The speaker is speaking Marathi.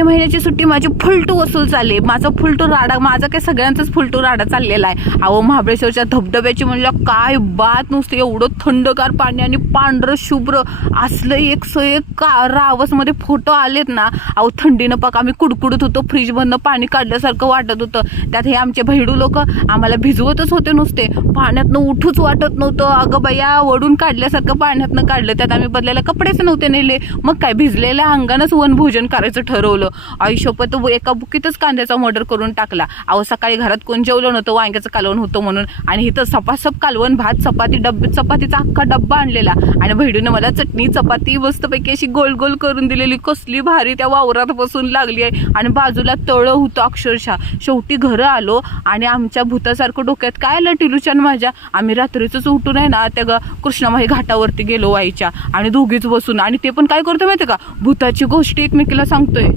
मे महिन्याची सुट्टी माझी फुलटू वसूल चालली. माझा फुलटू राडा, माझा काय सगळ्यांचाच फुलटू राडा चाललेला आहे. अहो महाबळेश्वरच्या धबधब्याची म्हणलं काय बात नुसते, एवढं थंडगार पाणी आणि पांढरं शुभ्र असलं एक रावस मध्ये फोटो आलेत ना. अहो थंडीनं पाक आम्ही कुडकुडत होतो, फ्रीज मधनं पाणी काढल्यासारखं वाटत होतं. त्यात हे आमचे भैडू लोक आम्हाला भिजवतच होते, नुसते पाण्यातनं उठूच वाटत नव्हतं. अगं बया वडून काढल्यासारखं पाण्यातनं काढलं. त्यात आम्ही बदलायला कपडेच नव्हते नेले. मग काय भिजलेल्या अंगानंच वनभोजन करायचं ठरवलं. आयुष्यपत एका बुकीतच कांद्याचा मर्डर करून टाकला. अहो सकाळी घरात कोण जेवलं नव्हतं, वांग्याचं कालवण होतं म्हणून, आणि इथं सपासप कालवण भात चपातीचा अख्खा डब्बा आणलेला. आणि भैडूने मला चटणी चपाती मस्तपैकी अशी गोल गोल करून दिलेली. कसली भारी त्या वावरात बसून लागली आहे. आणि बाजूला तळं होतं अक्षरशः. शेवटी घरं आलो आणि आमच्या भूतासारखं डोक्यात काय आलं टिलूच्यान माझ्या. आम्ही रात्रीच उठून आहे ना त्या कृष्णामाई घाटावरती गेलो वाईच्या, आणि दोघीच बसून. आणि ते पण काय करतो माहिती का, भूताची गोष्टी एकमेकीला सांगतोय.